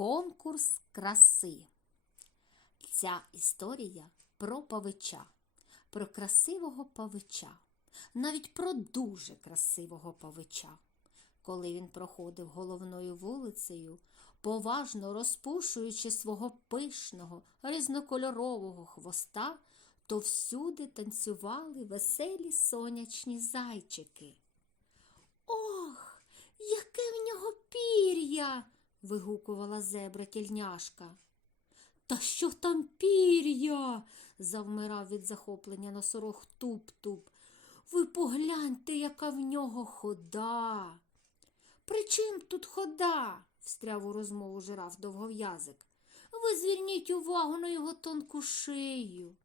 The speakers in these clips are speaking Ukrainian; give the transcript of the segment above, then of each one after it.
Конкурс краси. Ця історія про павича, про красивого павича, навіть про дуже красивого павича. Коли він проходив головною вулицею, поважно розпушуючи свого пишного, різнокольорового хвоста, то всюди танцювали веселі сонячні зайчики. Ох, яке в нього пір'я. Вигукувала зебра тільняшка. Та що там пір'я? завмирав від захоплення носорог туп-туп. Ви погляньте, яка в нього хода. При чим тут хода? встряв у розмову жираф довгов'язик. Ви зверніть увагу на його тонку шию.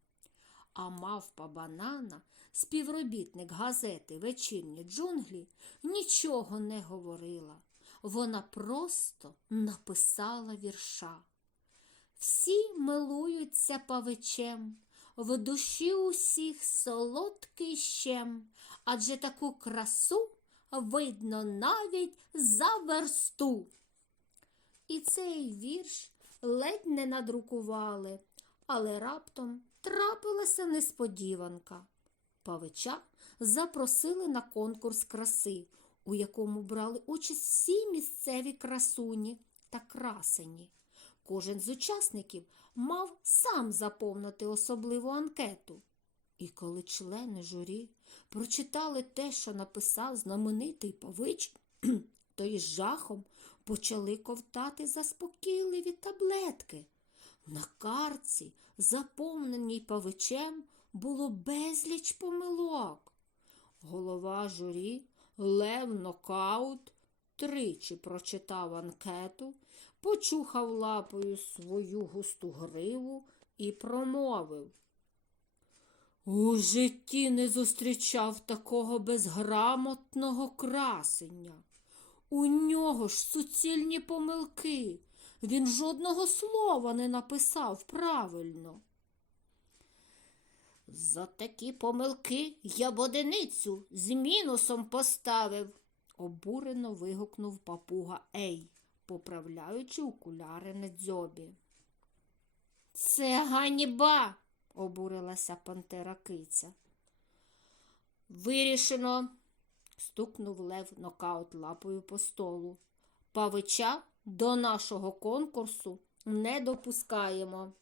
А мавпа банана, співробітник газети Вечірні джунглі, нічого не говорила. Вона просто написала вірша. Всі милуються павичем, в душі усіх солодкий щем, адже таку красу видно навіть за версту. І цей вірш ледь не надрукували, але раптом трапилася несподіванка. Павича запросили на конкурс краси, у якому брали участь всі місцеві красуні та красені. Кожен з учасників мав сам заповнити особливу анкету. І коли члени журі прочитали те, що написав знаменитий павич, то із жахом почали ковтати заспокійливі таблетки. На карці, заповненій павичем, було безліч помилок. Голова журі Лев Нокаут тричі прочитав анкету, почухав лапою свою густу гриву і промовив. У житті не зустрічав такого безграмотного красення. У нього ж суцільні помилки. Він жодного слова не написав правильно. За такі помилки я б одиницю з мінусом поставив, обурено вигукнув папуга Ей, поправляючи окуляри на дзьобі. Це ганьба, обурилася пантера киця. Вирішено, стукнув лев нокаут лапою по столу. Павича до нашого конкурсу не допускаємо.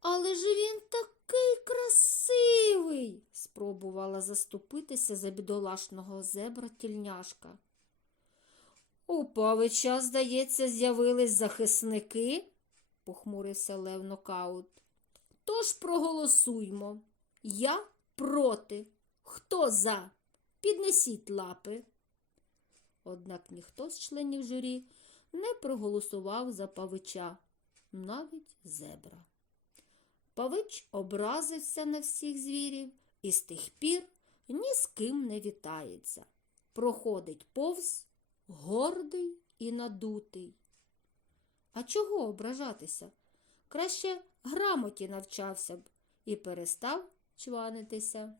Але ж він такий красивий, спробувала заступитися за бідолашного зебра тільняшка. У павича, здається, з'явились захисники, похмурився Лев Нокаут. Тож проголосуймо. Я проти. Хто за? Піднесіть лапи. Однак ніхто з членів журі не проголосував за павича, навіть зебра. Павич образився на всіх звірів і з тих пір ні з ким не вітається. Проходить повз гордий і надутий. А чого ображатися? Краще грамоті навчався б і перестав чванитися.